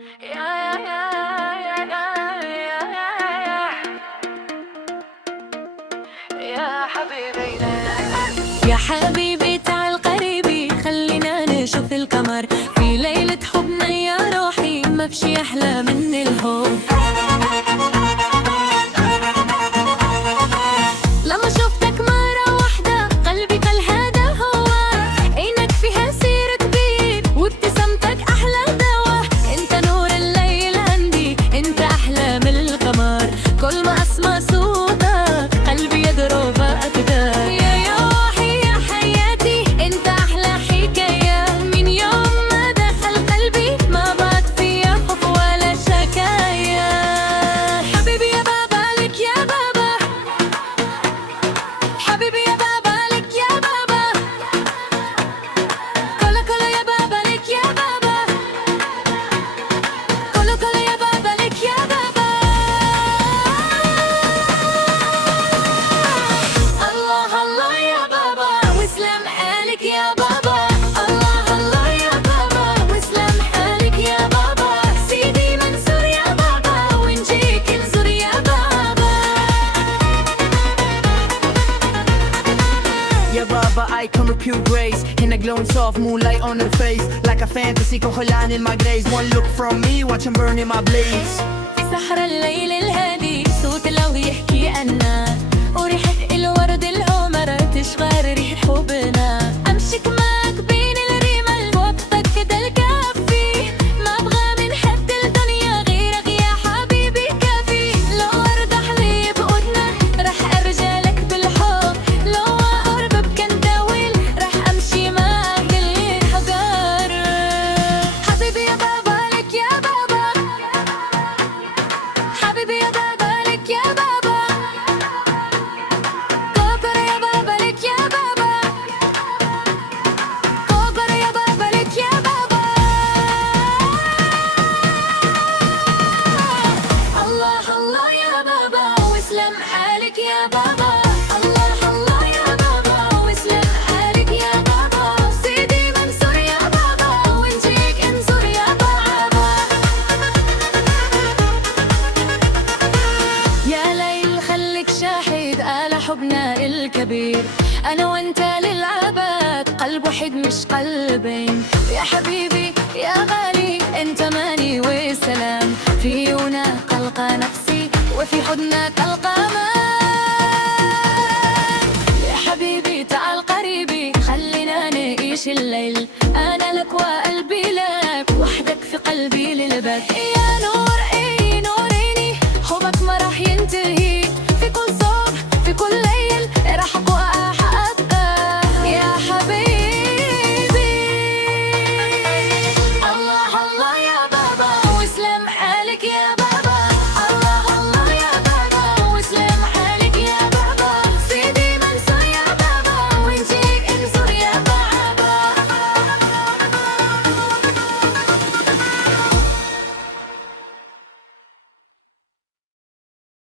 يا حبيبي تعال قريبي خلينا نشوف القمر في ليلة حبنا يا روحي، ما بشي أحلى من الهوب. لما شفتك مرة واحدة قلبي قال هذا هو، عينك فيها سير كبير وابتسامتك أحلى دوا. انت نور الليل عندي، انت أحلى من القمر، كل ما أسمع صوتك قلبي يضرب أكتر. I come with pure grace in a glowing soft moonlight on her face, like a fantasy كحولان in my grace. One look from me, watch him burn in my blaze. في سحر الليل الهادي صوت لو يحكي عنا، وريحة الورد العمر تشغل ريحة حبنا. أمشيك معك بين الرمال وقتك كده الكافي، ما أبغى من حد الدنيا غيرك يا حبيبي كافي. لو أرضح لي بقودنا رح أرجع لك بالحب، لو أقرب كان طويل رح أمشي معك للحجر. حبيبي يا بابا لك يا بابا، حبيبي يا بابا لك يا بابا، كوكر يا بابا لك يا بابا، كوكر يا بابا لك يا بابا. الله الله يا بابا واسلم حالك يا بابا، الله الله يا بابا واسلم حالك يا بابا. سيدي منصور يا بابا ونجيك انصر يا بابا. يا ليل خليك شاهد على حبنا الكبير، أنا وأنت للعباد قلب وحيد مش قلبين. يا حبيبي يا غالي أنت ماني وسلام، في عيونك ألقى نفسي وفي حضنك ألقى أمان. يا حبيبي تعال قريبي خلينا نعيش الليل، أنا لك وقلبي لك وحدك في قلبي للبك.